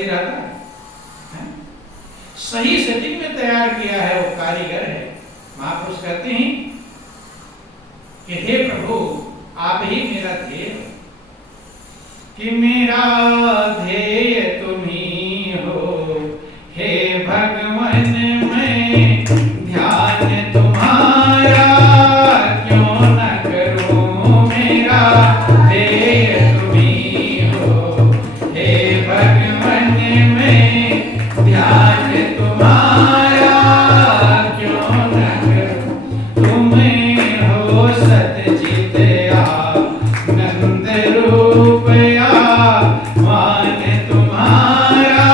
सही रहता है? सही सेटिंग में तैयार किया है वो कारीगर है। महापुरुष कहते हैं कि हे प्रभु आप ही मेरा ध्येय हो, कि मेरा ध्येय तुम ही हो, हे भगवान मैं ध्यान तुम्हारा क्यों न करूं, मेरा ध्येय तुम ही हो, हे भगवान मैं ध्यान तुम्हारा क्यों न करूं, तुम हो सतचित आनंद रूपया मान तुम्हारा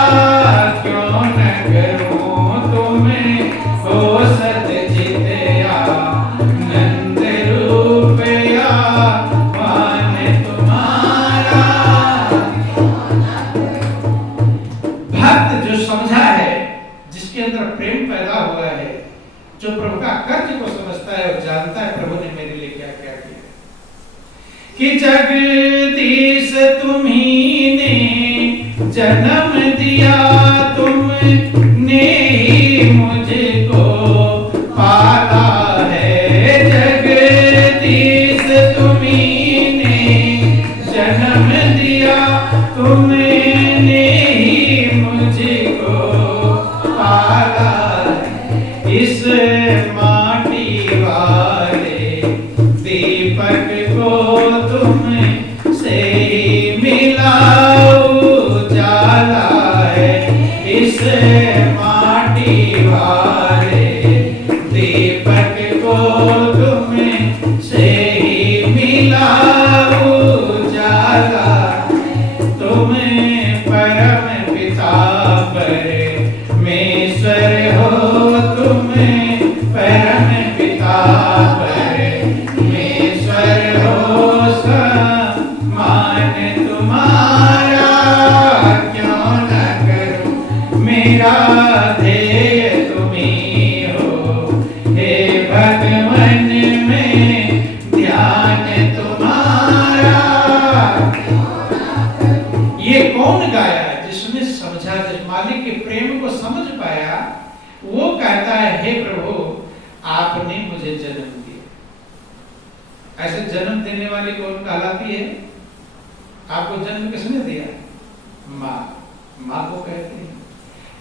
क्यों न करूं, तुम हो सतचित आनंद रूपया मान तुम्हारा। भक्त जो समझा है, जिसके अंदर प्रेम पैदा हुआ है, जो प्रभु का कर्ज को समझता है और जानता है प्रभु ने मेरे लिए क्या क्या किया, कि जगदीश तुम्ही ने जन्म दिया, तुमने ही मुझको पाला है, जगदीश तुम्ही ने जन्म दिया, तुमने ही मुझको पाला है, इस माटी वाले दीपक को तुम से ही मिला उजाला है, इस माटी वाले दीपक को तुम से ही मिला उजाला, तुम परम पिता परमेश्वर हो, तुम परम पिता परमेश्वर हो, समान तुम्हारा क्यों न करूं, मेरा ध्येय तुम ही हो, हे भगवान मैं ध्यान तुम्हारा। ये कौन गाया? जिसने समझा, जिस मालिक के प्रेम को समझ पाया, वो कहता है हे प्रभु आपने मुझे जन्म दिया। ऐसे जन्म देने वाली कौन कहलाती है? आपको जन्म किसने दिया? माँ, माँ को कहते हैं।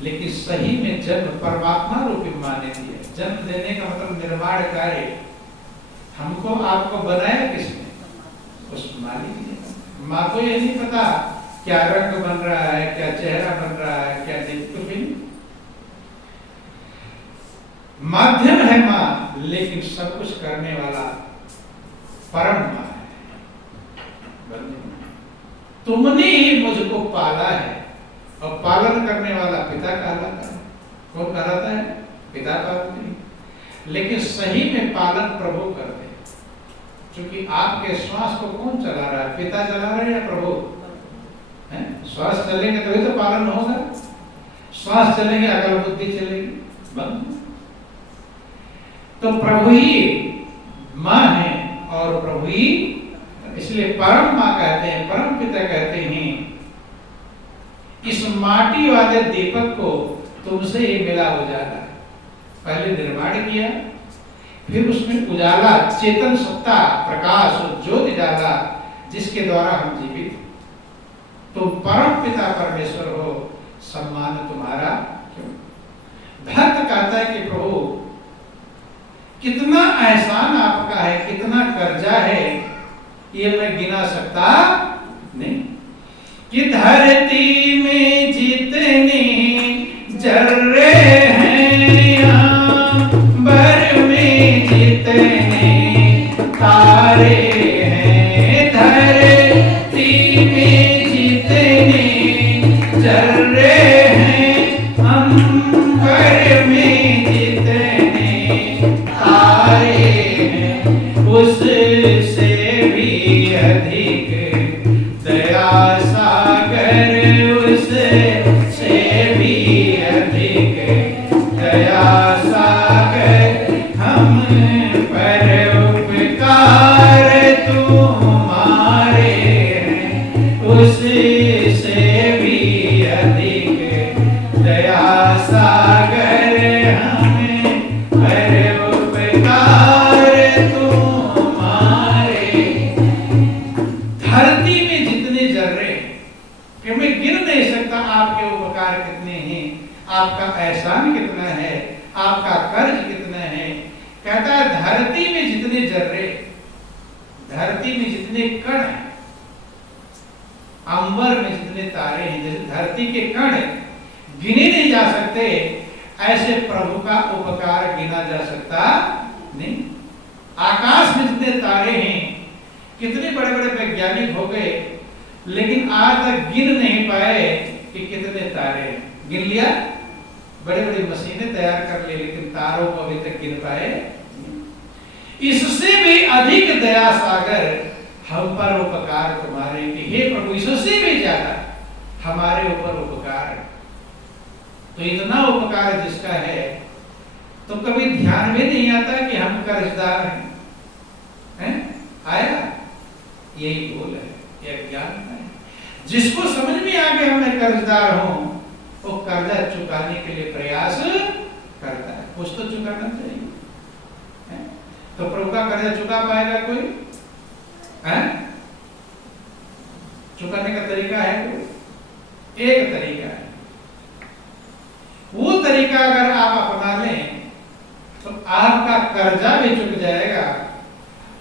लेकिन सही में जन्म परमात्मा रूपी माँ ने दिया। जन्म देने का मतलब निर्माण कार्य। हमको आपको बनाया किसने? उस मालिक ने। माँ को ये नहीं पता क्या रंग बन रहा है, क्या चेहरा बन रहा है, क्या कुछ भी नहीं। माध्यम है माँ, लेकिन सब कुछ करने वाला परम माँ है। तुमने ही मुझको पाला है, और पालन करने वाला पिता कहलाता है। कौन कहलाता है? पिता कहलाते हैं। लेकिन सही में पालन प्रभु करते हैं, क्योंकि आपके श्वास को कौन चला रहा है? पिता चला रहा है या प्रभु? श्वास चलेंगे तभी तो पालन होगा। श्वास चलेंगे, अकल बुद्धि चलेगी, बंद। तो प्रभु ही माँ है और प्रभु ही, इसलिए परम माँ कहते हैं, परम पिता कहते हैं। इस माटी वाले दीपक को तुमसे ही मिला उजाला। पहले निर्माण किया, फिर उसमें उजाला, चेतन सत्ता, प्रकाश और ज्योति डाला, जिसके द्वारा हम जीवित। तुम परम पिता परमेश्वर हो, सम्मान तुम्हारा क्यों? भक्त कहता है कि प्रभु कितना एहसान आपका है, कितना कर्जा है, ये मैं गिना सकता नहीं। कि धरती में जितने जर्रे हैं, अंबर में जितने तारे हैं, धरती में जितने जर्रे हैं, अंबर में जितने तारे हैं, उससे भी अधिक दया सागर, उससे भी अधिक कि मैं गिन नहीं सकता आपके उपकार कितने हैं, आपका एहसान कितना है, आपका कर्ज कितना है। कहता है धरती में जितने जर्रे, धरती में जितने कण हैं, अंबर में जितने तारे हैं, जैसे धरती के कण गिने नहीं जा सकते, ऐसे प्रभु का उपकार गिना जा सकता नहीं। आकाश में जितने तारे हैं, कितने बड़े बड़े वैज्ञानिक हो गए, लेकिन आज तक गिन नहीं पाए कि कितने तारे हैं। गिन लिया, बड़े बड़ी मशीनें तैयार कर ली, लेकिन तारों को अभी तक गिन पाए। इससे भी अधिक दया सागर हम पर उपकार तुम्हारे, कि हे प्रभु इससे भी ज्यादा हमारे ऊपर उपकार। तो इतना उपकार जिसका है, तो कभी ध्यान में नहीं आता कि हम कर्जदार हैं? आया? यही बोल है, यह ज्ञान है। जिसको समझ में आ गया मैं कर्जदार हूं, वो कर्जा चुकाने के लिए प्रयास करता है। कुछ तो चुकाना चाहिए, है? तो प्रभु का कर्जा चुका पाएगा कोई? है? चुकाने का तरीका है कोई? एक तरीका है। वो तरीका अगर आप अपना लें तो आपका कर्जा भी चुक जाएगा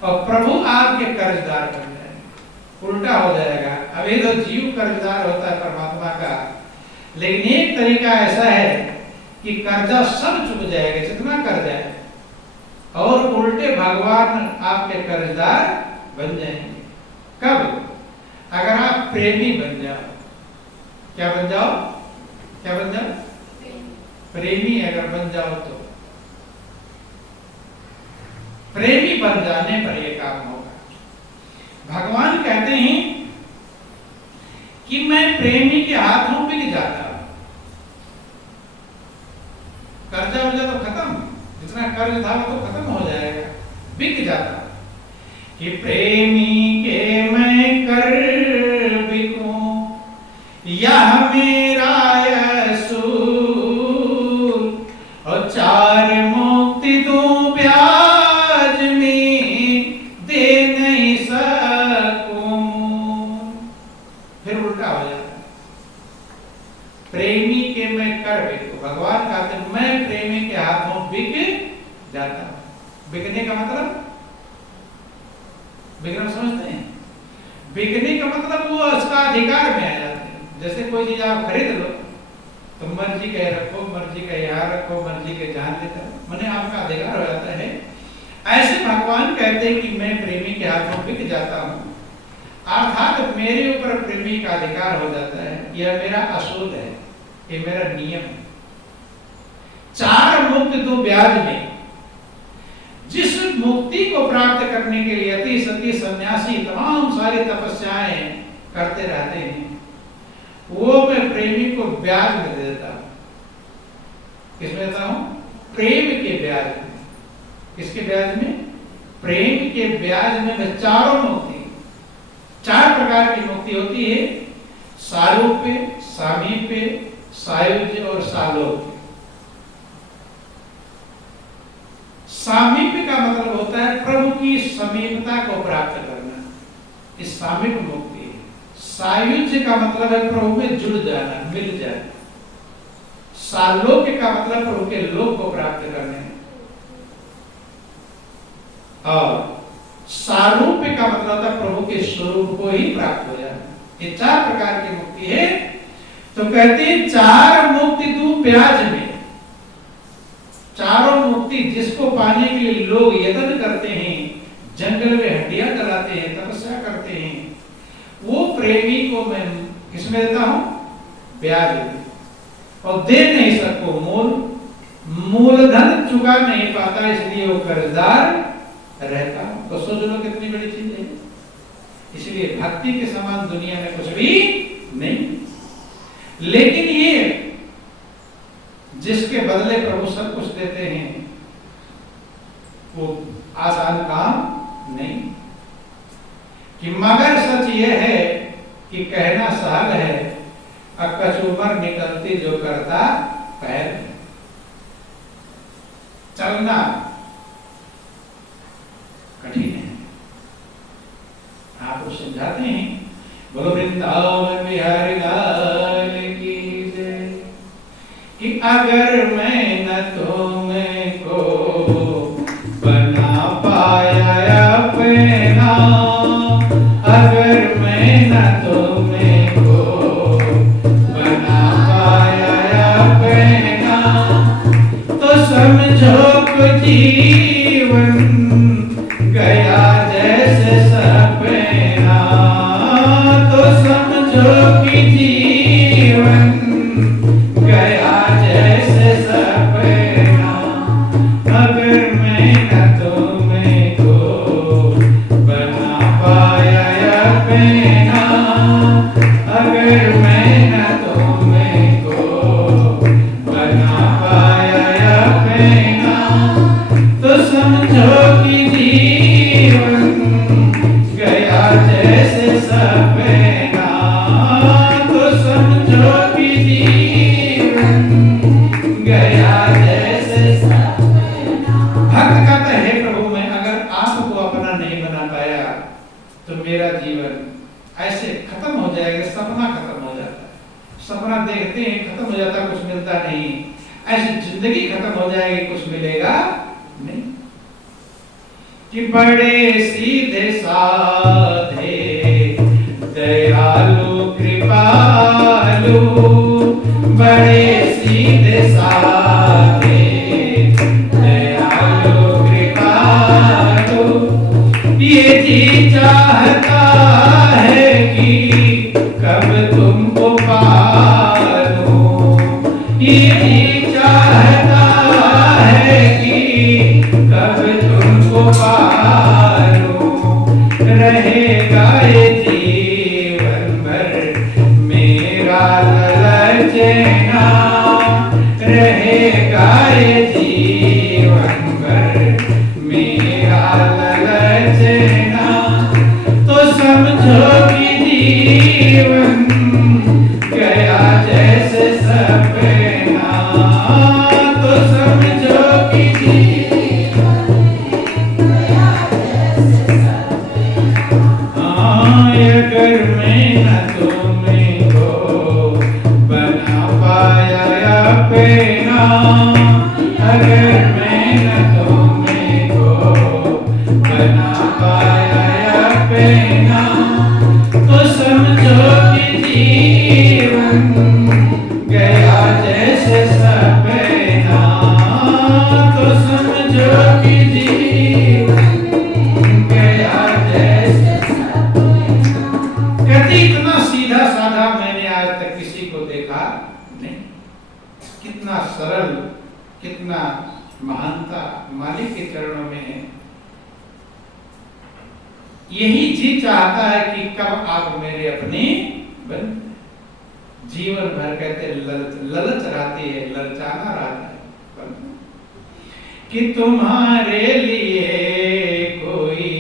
और प्रभु आपके कर्जदार बन जाएंगे। उल्टा हो जाएगा। अभी तो जीव कर्जदार होता है परमात्मा का, लेकिन एक तरीका ऐसा है कि कर्जा सब चुक जाएगा जितना कर्जा है, और उल्टे भगवान आपके कर्जदार बन जाएंगे। कब? अगर आप प्रेमी बन जाओ। क्या बन जाओ? क्या बन जाओ? प्रेमी अगर बन जाओ तो प्रेमी बन जाने पर यह काम होगा। भगवान कहते हैं कि मैं प्रेमी के हाथों बिक जाता हूं। कर्जा वर्जा तो खत्म, जितना कर्ज था वो तो खत्म हो जाएगा, बिक जाता कि प्रेमी के मैं कर बिकूं, यह मेरा और चार मुक्ति दूं ब्याज में दे नहीं सकूं। फिर उल्टा हो जाता है। प्रेमी के मैं कर बिकूं, भगवान कहते हैं मैं प्रेमी के हाथों बिक जाता हूं। बिकने का मतलब, बिकना समझते हैं? बिकने का मतलब वो उसका अधिकार में आ जाते हैं। जैसे कोई चीज आप खरीद लो तो मर्जी के रखो, मर्जी के यहाँ रखो, मर्जी के जान लेता है, मैंने आपका अधिकार हो जाता है। ऐसे भगवान कहते हैं कि मैं प्रेमी के हाथों बिक जाता हूँ, अर्थात मेरे ऊपर प्रेमी का अधिकार हो जाता है। यह मेरा असूल है, ये मेरा नियम है। चार मुक्ति दो ब्याज में। जिस मुक्ति को प्राप्त करने के लिए अति सती सन्यासी तमाम सारी तपस्याएं करते रहते हैं, वो मैं प्रेमी को ब्याज में दे देता हूं। किसमें देता हूं? प्रेम के ब्याज में। किसके ब्याज में? प्रेम के ब्याज में मैं चारों मुक्ति, चार प्रकार की मुक्ति होती है: सारूप्य, सामीप्य, सायुज्य और सालोक्य। सामीप्य का मतलब होता है प्रभु की समीपता को प्राप्त करना, इस सामीप्य मुक्ति। सायुज्य का मतलब है प्रभु में जुड़ जाना, मिल जाना। सालोक्य का मतलब प्रभु के लोक को प्राप्त करने, और सारूप्य का मतलब होता है प्रभु के स्वरूप को ही प्राप्त हो जाना। ये चार प्रकार की मुक्ति है। तो कहते हैं चार मुक्ति दूं ब्याज में। चारों मुक्ति जिसको पाने के लिए लोग यत्न करते हैं, जंगल में हड्डियां जलाते हैं, तपस्या करते हैं, वो प्रेमी को मैं किसमें देता हूं? ब्याज में। और दे नहीं सकूं मूलधन चुका नहीं पाता, इसलिए वो कर्जदार रहता। तो सोच लो कितनी बड़ी चीज है। इसलिए भक्ति के समान दुनिया में कुछ भी नहीं। लेकिन ये जिसके बदले प्रभु सब कुछ देते हैं, वो आसान काम नहीं। कि मगर सच यह है कि कहना सहज है, कचूमर निकलती जो करता पैर। चलना कठिन है। आप समझाते हैं, बोलो वृंदावन बिहारी लाल अगर मैं न तुमको बना पाया अपना, अगर मैं न तुमको बना पाया अपना, तो समझो को जीवन गया जैसे सपना, तो समझो कि जीवन गया जैसे सपना। अगर मैं न तुमको बना पाया अपना, अगर मैं न तुमको बना पाया अपना, तो समझो कि जीवन गया जैसे सपना, तो समझो कि जीवन गया जैसे सपना। भक्त कहता है, हे प्रभु मैं अगर आपको अपना नहीं बना पाया तो मेरा जीवन ऐसे खत्म हो जाएगा, सपना खत्म हो जाता है। सपना देखते हैं खत्म हो जाता, कुछ मिलता नहीं, ऐसी जिंदगी खत्म हो जाएगी, कुछ मिलेगा नहीं। कि बड़े सीधे साधे दयालु कृपालु, बड़े सीधे साधे दयालु कृपालु, ये जी चाहता है कि कब तुमको पालूं, ये जी चाहता है कि कब तुमको पालूं, रहेगा ये जीवन भर मेरा ललचना, रहेगा ये जीवन भर मेरा ललचना, तो समझो कि जीवन गया जैसे सपना, तो समझो कि जीवन गया जैसे सपना। अगर मैं न तुमको बना पाया अपना, अगर मैं न तुमको बना पाया अपना, तो समझो कि जीवन गया जैसे सपना, तो समझो कि जीवन गया जैसे सपना। कहते इतना सीधा साधा मैंने आज तक किसी को देखा नहीं। कितना सरल, कितना महानता मालिक के चरणों में है। यही जी चाहता है कि कब आप मेरे अपने बन। जीवन भर कहते ललच रहती है, ललचाना रहता है कि तुम्हारे लिए कोई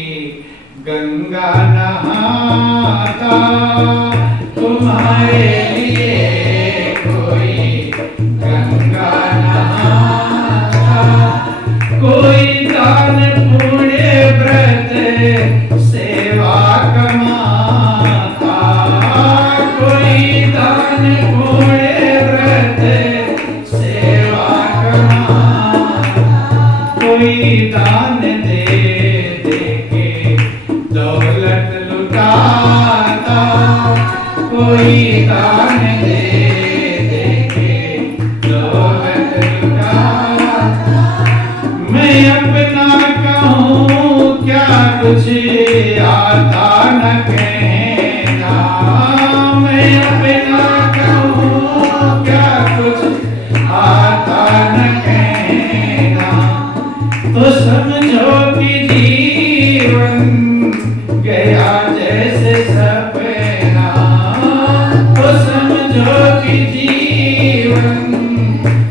गंगा नहाता, तुम्हारे लिए कोई गंगा नहाता, कोई दान पुण्य व्रत सेवा कमाता, कोई दान पुण्य व्रत सेवा कमाता, कोई दान दे दे के दौलत लुटाता, कोई दान दे दे के दौलत लुटाता। मैं अपना कहूँ क्या कुछ आता न कहना, मैं अपना कहूँ क्या कुछ आता न कहना, तो समझो कि जीवन गया जैसे सपना, तो समझो कि जीवन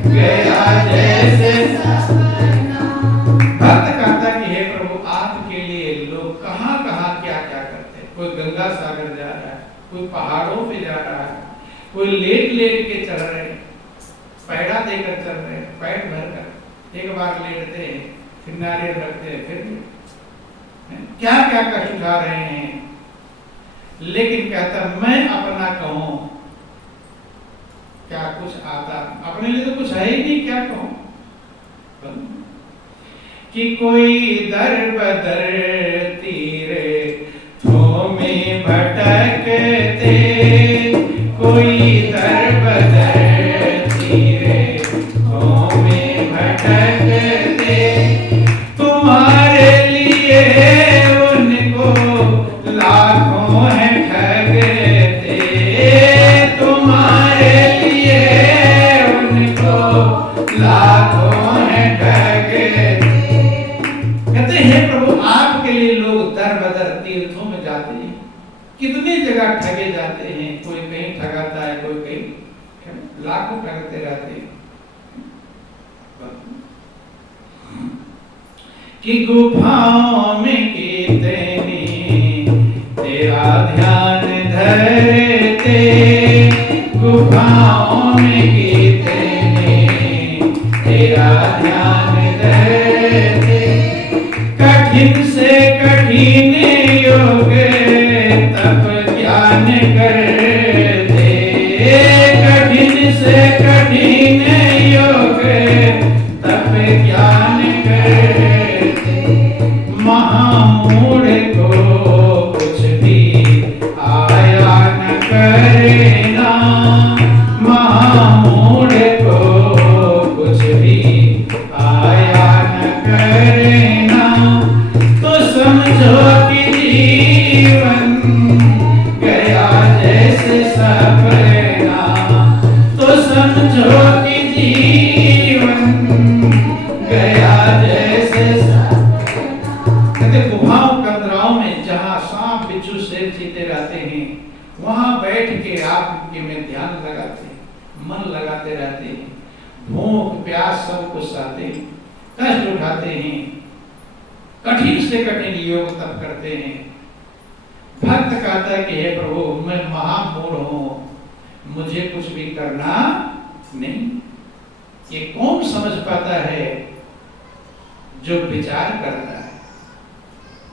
गया जैसे सपना। भक्त कहता कि हे प्रभु आपके लिए लोग कहाँ कहाँ क्या क्या करते हैं। कोई गंगा सागर जा रहा है, कोई पहाड़ों पे जा रहा है, कोई लेट लेट के चल रहे हैं, पैड़ा देकर चल रहे हैं, पैर भर कर एक बार लेटते हैं, फिर नारियल रखते हैं, फिर क्या क्या कष्ट उठा रहे हैं। लेकिन कहता मैं अपना कहूं क्या कुछ आता, अपने लिए तो कुछ है कि कोई दर बदर तीरे में भटकते, कोई दर बदर तीरे में भटकते, तुम्हारे लिए उनको लाखों है ठगते, तुम्हारे लिए उनको लाखों है ठगते। कहते हैं प्रभु आपके लिए लोग दर बदर तीर्थों में जाते हैं, कितनी जगह ठगे जाते हैं, कोई कहीं ठगाता है, कोई कहीं, लाखों ठगते रहते हैं। कि गुफाओं में कितने तेरा ध्यान धरते, गुफाओं में कितने तेरा ध्यान धरते, कठिन से कठिन योग तप ज्ञान करते, कठिन से कठिन योग तप ज्ञान करते, महामूढ़ को कुछ भी आया न करना, महामूढ़ को कुछ भी आया न करना, तो समझो कि जीवन गया जैसे सपना, तो समझो कि जीवन गया जैसे सपना। कहते गुफाओं कंदराओं में जहाँ सांप बिच्छू शेर चीते रहते हैं, वहां बैठ के आप में ध्यान लगाते हैं, मन लगाते रहते हैं, भूख प्यास सब कुछ सहते हैं, कष्ट उठाते हैं, कठिन से कठिन योग तप करते हैं। भक्त कहता है कि हे प्रभु मैं महामूढ़ हूं, मुझे कुछ भी करना नहीं। ये कौन समझ पाता है? जो विचार करता है।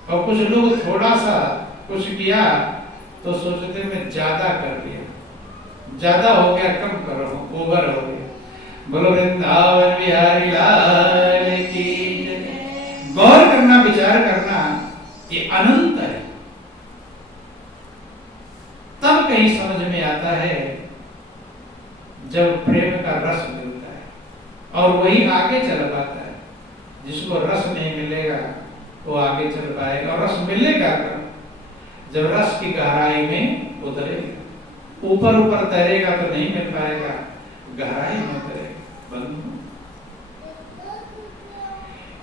और कुछ लोग थोड़ा सा कुछ किया तो सोचते मैं ज्यादा कर दिया, ज्यादा हो गया, कम करो, ओवर हो गया। बोलो वृंदावन बिहारी लाल की। गौर करना, विचार करना, ये अनंत है। तब कहीं समझ में आता है जब प्रेम का रस मिलता है, और वही आगे चल पाता है। जिसको रस नहीं मिलेगा वो आगे चल पाएगा, और रस मिलेगा जब रस की गहराई में उतरेगा। ऊपर ऊपर तैरेगा तो नहीं मिल पाएगा, गहराई में उतरेगा।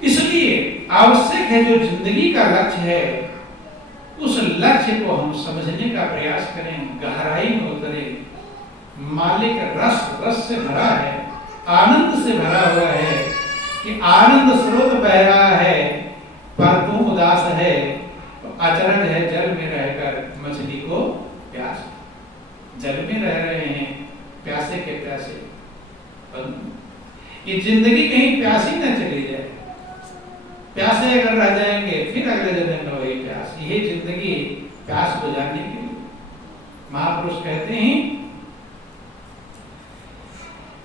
इसलिए आवश्यक है जो जिंदगी का लक्ष्य है, उस लक्ष्य को हम समझने का प्रयास करें, गहराई में उतरे। मालिक रस से भरा है, आनंद से भरा हुआ है कि आनंद स्रोत बह रहा है, पर तू उदास है। अचरज है जल में रहकर मछली को प्यास, जल में रह रहे हैं प्यासे के प्यासे। ये जिंदगी कहीं प्यासी न चली जाए। प्यासे अगर रह जाएंगे फिर अगले जन्म में वही प्यास। यही जिंदगी प्यास बुझाने के लिए महापुरुष कहते हैं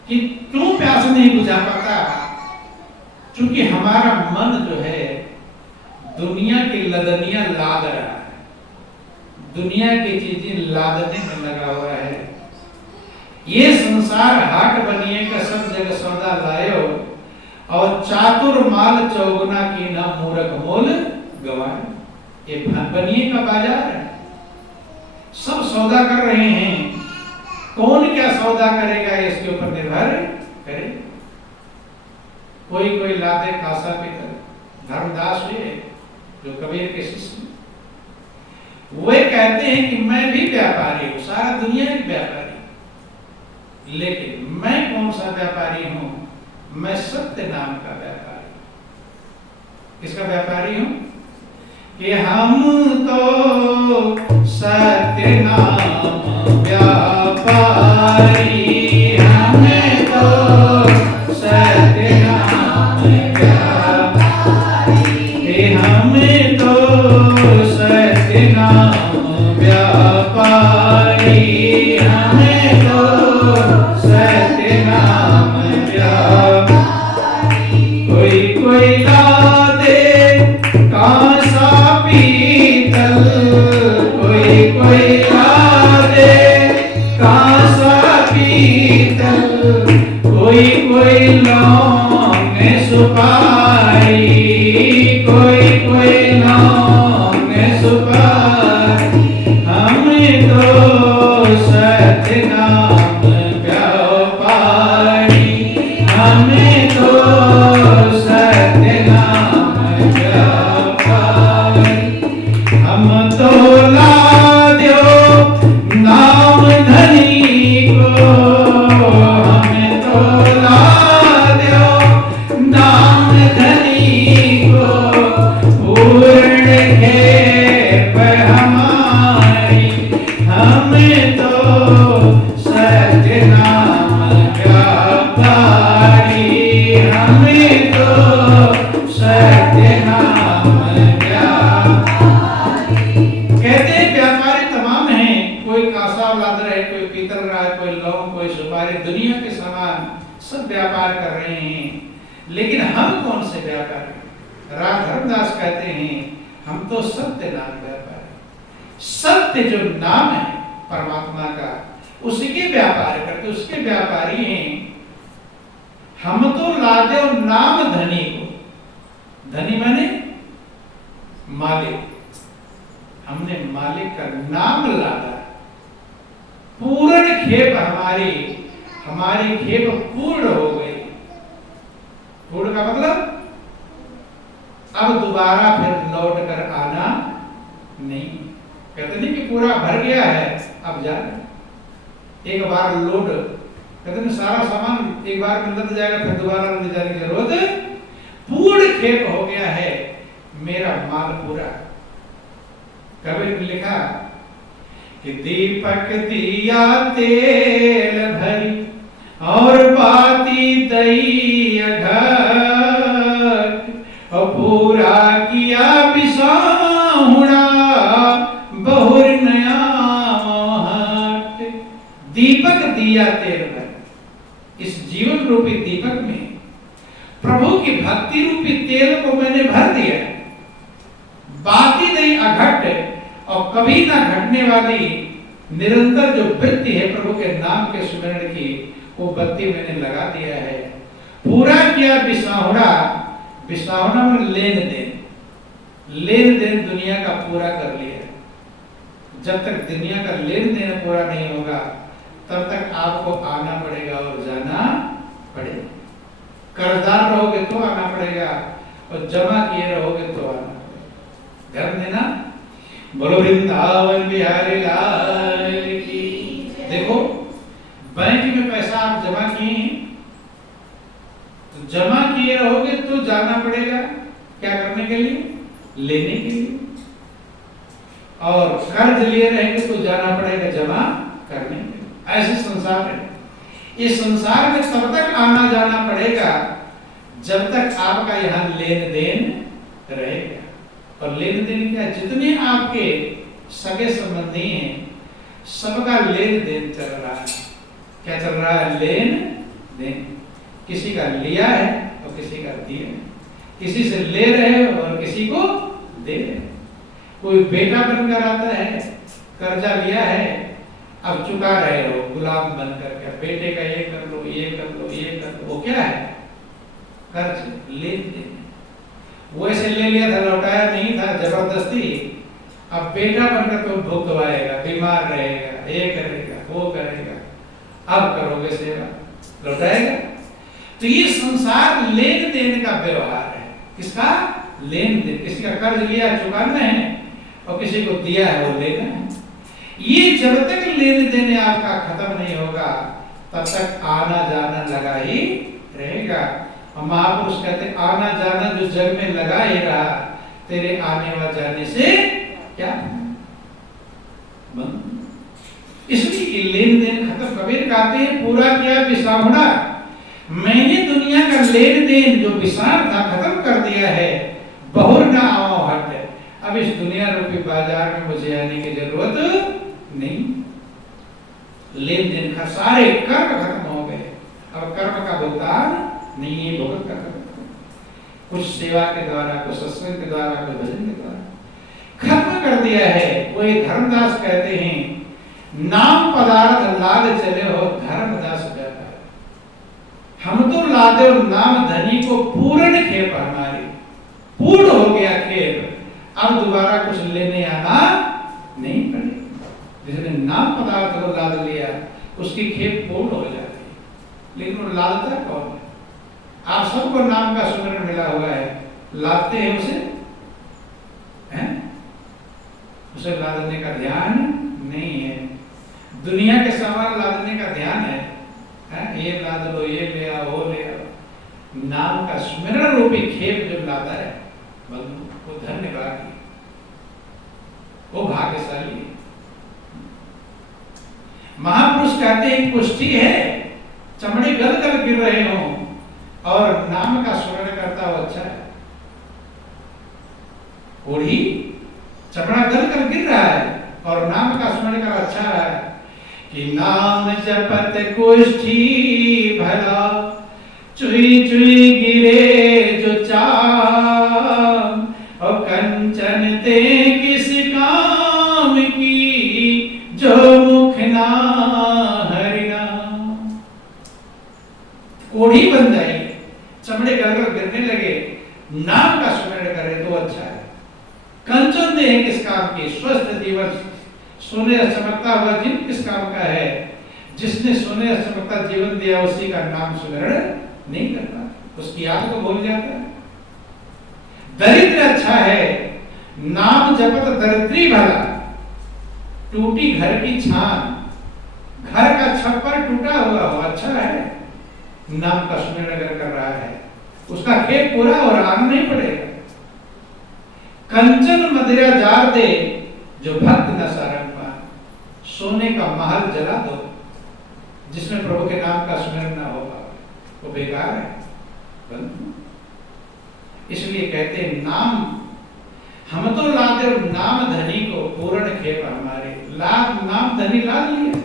कि क्यों प्यास नहीं बुझा पाता? क्योंकि हमारा मन जो है दुनिया की लदनियां लाद रहा है, दुनिया की चीजें लादने में लगा हुआ है। ये संसार हाट बनिए का सब जगह सौदा लायो, और चातुर माल चौगुना की ना मूर्ख मोल गवाए। ये बनिए का बाजार है, सब सौदा कर रहे हैं। कौन क्या सौदा करेगा इसके ऊपर निर्भर करे। कोई लादे खासा पीकर। धर्मदास हुए जो कबीर के शिष्य, वे कहते हैं कि मैं भी व्यापारी हूं, सारा दुनिया एक व्यापारी, लेकिन मैं कौन सा व्यापारी हूं? मैं सत्य नाम का व्यापारी। किसका व्यापारी हूं? कि हम तो सत्य नाम व्यापारी, हमें तो सत्य नाम व्यापारी, हमें तो सत्य नाम व्यापारी, हमें तो सत्य नाम व्यापारी। कोई लाल पीतल, कोई कोई लौंग सुपारी, कोई कोई लौंग सुपारी, हमें तो सत्य नाम व्यापारी, हमें तो सत्य नाम व्यापारी, हम तो लाद्यो नाम धनी को, हमें तो लाद्यो नाम धनी को, पूर्ण खेप हमारी, हमें तो सत्य नाम व्यापारी, हमें तो सत्य नाम व्यापारी। कहते हैं व्यापारी तमाम हैं, कोई कांसा लाद रहा है, कोई पीतल रहा है, कोई लौंग, कोई सुपारी, दुनिया के सामान सब व्यापार कर रहे हैं, लेकिन हम कौन से व्यापारी? राम धर्मदास कहते हैं हम तो सत्य नाम व्यापारी, सत्य जो नाम है परमात्मा का, उसके व्यापार करते, उसके व्यापारी हैं। हम तो लादे और नाम धनी को, धनी माने मालिक, हमने मालिक का नाम लादा, पूर्ण खेप हमारी, हमारी खेप पूर्ण हो गई। पूर्ण का मतलब अब दोबारा फिर लौट कर आना नहीं। कहते नहीं कि पूरा भर गया है अब जा, एक बार लोड, कहते नहीं सारा सामान एक बार में लद जाएगा फिर दोबारा ले जाने की जरूरत, पूर्ण खेप हो गया है, मेरा माल पूरा। कबीर ने लिखा कि दीपक दिया तेल भरी और बाती दई घट, और पूरा किया बिसाहुड़ा बहुर नया मोहट। दीपक दिया तेल भरी, इस जीवन रूपी दीपक में प्रभु की भक्ति रूपी तेल को मैंने भर दिया। बाती नहीं अघट, और कभी ना घटने वाली निरंतर जो वृत्ति है प्रभु के नाम के स्मरण की, वो बत्ती मैंने लगा दिया है। पूरा किया बिसाहुड़ा, बिसाहुड़ा में लेन देन, लेन देन दुनिया का पूरा कर लिया। जब तक दुनिया का लेन देन पूरा नहीं होगा तब तक आपको आना पड़ेगा और जाना पड़ेगा। कर्जदार रहोगे तो आना पड़ेगा, और जमा किए रहोगे तो आना पड़ेगा। ध्यान देना। बोलो वृंदावन बिहारी लाल की। देखो बैंक में पैसा आप जमा किए हैं, तो जमा किए रहोगे तो जाना पड़ेगा क्या करने के लिए? लेने के लिए। और कर्ज लिए रहेंगे तो जाना पड़ेगा जमा करने के लिए। ऐसे संसार है। इस संसार में तब तक आना जाना पड़ेगा जब तक आपका यहाँ लेन देन रहेगा। और लेन देन क्या, जितने आपके सगे संबंधी हैं सबका लेन देन चल रहा है। क्या चल रहा है? लेन देन। किसी का लिया है और किसी का दिया है, किसी से ले रहे और किसी को दे रहे। कोई बेटा बनकर आता है, कर्जा लिया है, अब चुका रहे हो गुलाम बनकर के, बेटे का ये कर लो, ये कर लो, ये कर लो। वो क्या है? कर्ज, लेन देन। वो ऐसे ले लिया था, लौटाया नहीं था जबरदस्ती। अब बेटा बनकर तो भुगतवाएगा, बीमार रहेगा, ये करेगा, वो करेगा, अब करोगे सेवा, लौटाएगा। तो ये संसार लेन देन का व्यवहार है। किसका? लेन देन। किसी का कर्ज लिया चुकाना है और किसी को दिया है वो लेना है। ये जब तक लेन देन आपका खत्म नहीं होगा तब तक आना जाना लगा ही रहेगा। और महापुरुष कहते आना जाना जो जग में लगा ही रहा, तेरे आने व जाने से क्या इसलिए लेन देन खत्म। कबीर कहते हैं पूरा किया बिसाहुड़ा, मैंने दुनिया का लेन देन जो विसार था खत्म कर दिया है। बहुर ना आओ हट, अब इस दुनिया रूपी बाजार में मुझे आने की जरूरत नहीं। लेन देन का सारे कर्म खत्म हो गए, अब कर्म का भुगतान नहीं है, भुगत का कर्म। कुछ सेवा के द्वारा, कुछ सत्संग के द्वारा, कुछ भजन के द्वारा खत्म कर दिया है। वो धर्मदास कहते हैं नाम पदार्थ लाद चले हो धर्मदास व्यापार। हम तो लादे नाम धनी को पूर्ण खेप हमारी, पूर्ण हो गया खेप, अब दोबारा कुछ लेने आना नहीं पड़ेगा। जिसने नाम पदार्थ को लाद लिया उसकी खेप पूर्ण हो जाती है। लेकिन वो लादता कौन है? आप सबको नाम का सुमरण मिला हुआ है, लादते हैं उसे? हैं? उसे लादने का ध्यान नहीं है। दुनिया के सामान लादने का ध्यान है, हैं? ये लाद लो, ये ले आओ, वो ले आओ। नाम का स्मरण रूपी खेप जो लादा है वो धन्यवाद, वो भाग्यशाली है। महापुरुष कहते हैं कुष्ठी है, चमड़े गल गल गिर रहे हो और नाम का स्मरण करता हो, अच्छा है। कोढ़ी चमड़ा गल कर गिर रहा है और नाम का स्मरण कर अच्छा है कि नाम जपत कुष्ठी भला, चुई चुई गिरे जो चाम, और कंचन ते किस काम की, जो मुख ना हरिनाम। कोढ़ी बन जाएगी, चमड़े गलगल गिरने लगे, नाम का स्मरण करे तो अच्छा है। कंचन दे किस काम की, स्वस्थ जीवन, सोने चमकता हुआ जीवन किस काम का है? जिसने सोने चमकता जीवन दिया उसी का नाम स्मरण नहीं करता, उसकी याद को भूल जाता है। दरिद्र अच्छा है, नाम जपत दरिद्री भला, टूटी घर की छान, घर का छप्पर टूटा हुआ हो, अच्छा है। नाम का स्मरण अगर कर रहा है उसका खेत पूरा और आना नहीं पड़ेगा। कंचन मदिरा जार दे, जो भक्त न सारंग पान, सोने का महल जला दो, जिसमें प्रभु के नाम का स्मरण न होगा वो बेकार है। इसलिए कहते हैं नाम, हम तो लादे और नाम धनी को पूर्ण खेप हमारे। लाद नाम धनी लाद लिया,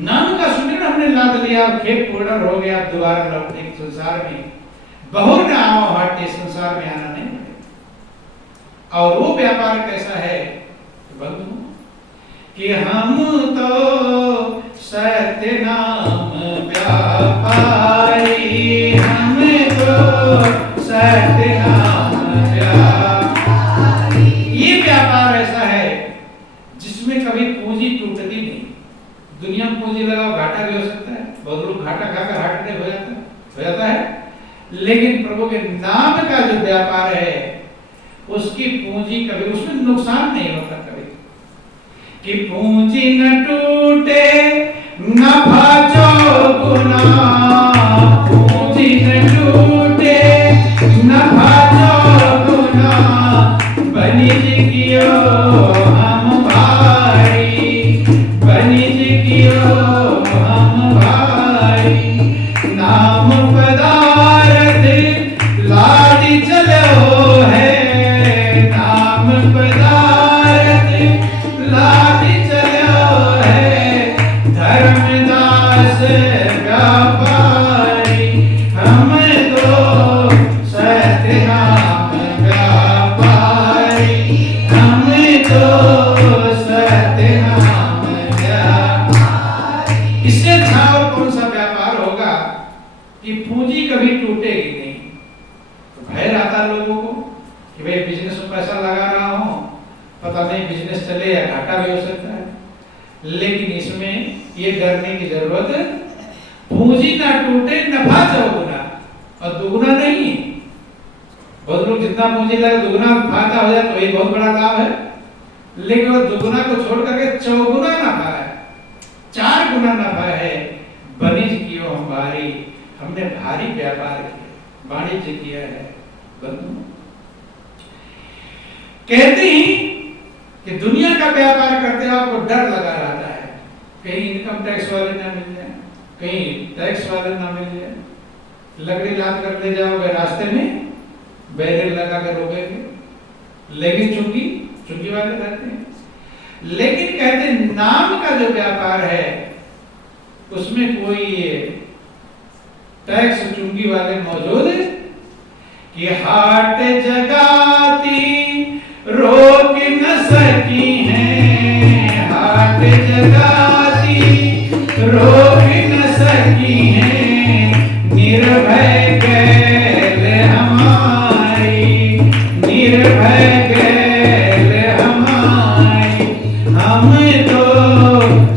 नाम का स्मरण हमने लाद लिया, खेप पूर्ण हो गया। दोबारा लौटने के संसार में बहुर न आओ हटे, संसार में आना नहीं पड़ेगा। और वो व्यापार कैसा है बंधु, कि हम तो सत्य नाम व्यापारी, हम तो सत्य नाम व्यापारी। ये व्यापार ऐसा है जिसमें कभी पूंजी टूटती नहीं। दुनिया में पूंजी लगाओ घाटा भी हो सकता है, बहुत लोग घाटा खाकर हार्ट अटैक हो जाता है। लेकिन प्रभु के नाम का जो व्यापार है उसकी पूंजी कभी, उसमें नुकसान नहीं होता कभी। कि पूंजी न टूटे नफा चौगुना, पूंजी न टूटे नफा चौगुना, बनिज कियो हम भाई, बनिज कियो हम भाई। नाम पदार्थ लादी चलो है, नाम पदार्थ लादी चलो है, धर्मदास व्यापारी, हम तो सत्य नाम व्यापारी, हम तो सत्य नाम व्यापारी। इससे अच्छा और कौन सा व्यापार होगा कि पूंजी कभी टूटेगी नहीं। तो भय रहता लोगों को कि भाई बिजनेस में पैसा लगा रहा हूं, पता नहीं बिजनेस चले या घाटा भी हो सकता है। लेकिन इसमें ये डरने की जरूरत, पूंजी ना टूटे नफा चौगुना, और दुगुना नहीं। बहुत लोग जितना पूंजी लगे दुगुना फायदा हो जाए तो ये बहुत बड़ा लाभ है, लेकिन वो दुगुना को छोड़ करके चौगुना नफा है, 4 गुना नफा है। बनिज कियो हमारी, हमने भारी व्यापार किया, वाणिज्य किया है। कहते हैं कि दुनिया का व्यापार करते हो आपको डर लगा रहता है, कहीं इनकम टैक्स वाले ना मिल जाए, कहीं टैक्स वाले ना मिल जाए। लकड़ी लाद कर ले जाओगे, रास्ते में बैरियर लगा कर रोकेंगे, लेकिन चुंगी वाले रहते हैं। लेकिन कहते हैं नाम का जो व्यापार है उसमें कोई टैक्स चुंगी वाले मौजूद है कि हाट जगाती रोक न सकी हैं, हाट जगा हैं निर्भय कैल हमारी, निर्भय कैल हमारी। हम तो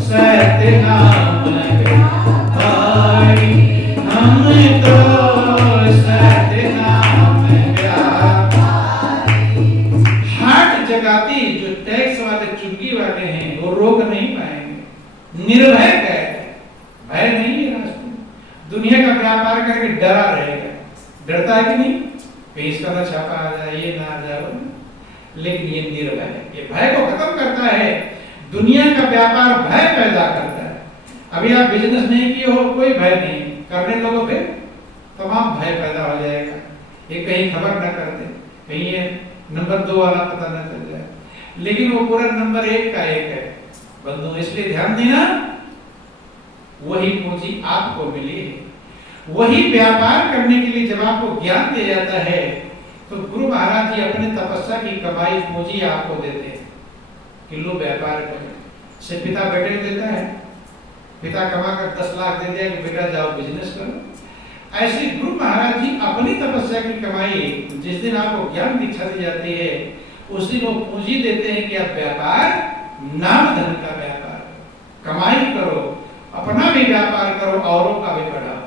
सतनाम व्यापारी, हम तो सतनाम व्यापारी। हाट जगाती जो टैक्स वाले चुंगी वाले हैं वो रोक नहीं पाएंगे। निर्भय है, भय नहीं है रास्ते। दुनिया का व्यापार करके डरा रहेगा, डरता है कि नहीं, कहीं इसका ना छापा आ जाए, ये ना आ जाए। लेकिन ये निर्भय है, ये भय को खत्म करता है। दुनिया का व्यापार भय पैदा करता है। अभी आप बिजनेस नहीं किए हो, कोई भय नहीं, करने लगो फिर तमाम भय पैदा हो जाएगा। ये कहीं खबर ना कर दे, कहीं ये नंबर 2 वाला पता ना चल जाए, लेकिन वो पूरा नंबर 1 का 1 है बंधु। इसलिए ध्यान देना, वही पूंजी आपको मिली है। वही व्यापार करने के लिए जब आपको ज्ञान दिया जाता है तो गुरु महाराज जी अपने तपस्या की कमाई पूंजी आपको देते हैं कि लो व्यापार करो। से पिता बेटे को देता है, पिता कमाकर 10 लाख दे दिया कि बेटा जाओ बिजनेस करो। ऐसे गुरु महाराज जी अपनी तपस्या की कमाई, जिस दिन आपको ज्ञान दीक्षा दी जाती है उस दिन वो पूंजी देते हैं कि आप व्यापार, नाम धन का व्यापार कमाई करो, अपना भी व्यापार करो, औरों का भी बढ़ाओ।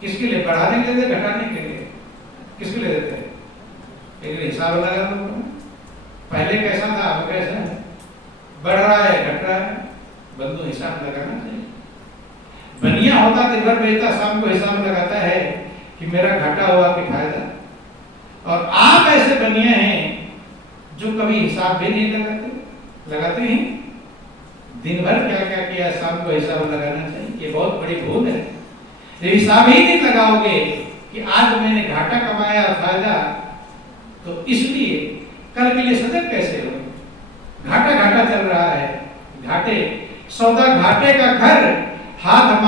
किसके लिए? बढ़ाने के लिए, घटाने के लिए? किसके लिए देते हैं? एक हिसाब लगा लो, पहले कैसा था अब कैसा है, बढ़ रहा है घट रहा है, बंधु हिसाब लगाना चाहिए। बनिया होता दिन भर बेचता, शाम को हिसाब लगाता है कि मेरा घाटा हुआ कि फायदा। और आप ऐसे बनिया हैं जो कभी हिसाब भी नहीं लगाते। लगाते हैं दिन भर क्या क्या किया, शाम को हिसाब लगाना चाहिए। ये बहुत बड़ी भूल है। हिसाब ही नहीं लगाओगे कि आज मैंने घाटा कमाया फायदा, तो इसलिए कल के लिए सजग कैसे हो? घाटा घाटा चल रहा है, घाटे सौदा घाटे का घर, हाथ